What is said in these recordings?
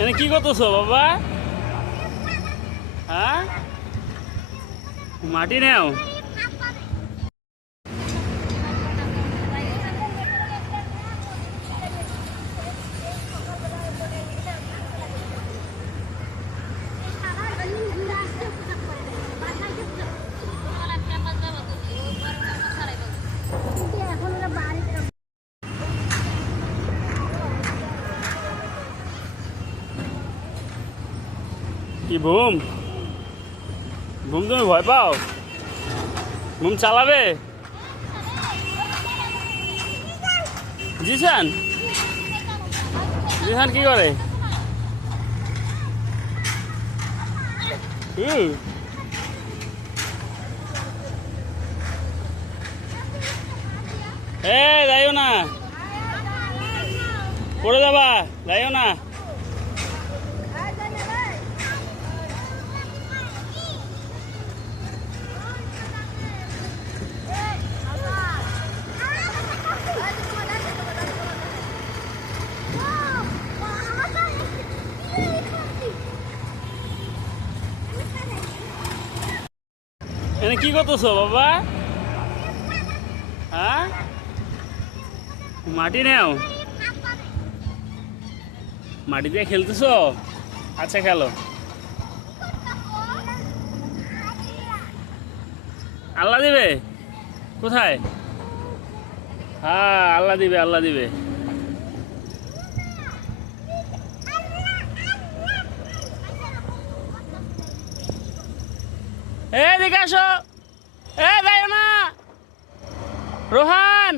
এনে কি করতেছো বাবা? হ্যাঁ, মাটি নেও। কি বুম বুম, তুমি ভয় পাও? বুম চালাবে জিসান? জিসান কি করে? হুম, এ যাইও না, পড়ে যাবা, যাইও না। এনে কি করতেছো বাবা? হ্যাঁ, মাটি নেও। মাটি দিয়ে খেলতেছো? আচ্ছা খেলো। আল্লাহ দিবে? কোথায়? হ্যাঁ, আল্লাহ দিবে, আল্লাহ দিবে। এদিকে আসো, যাইও না রোহান।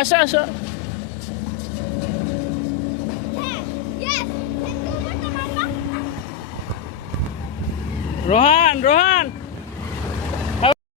আসো আসো। রোহান রোহান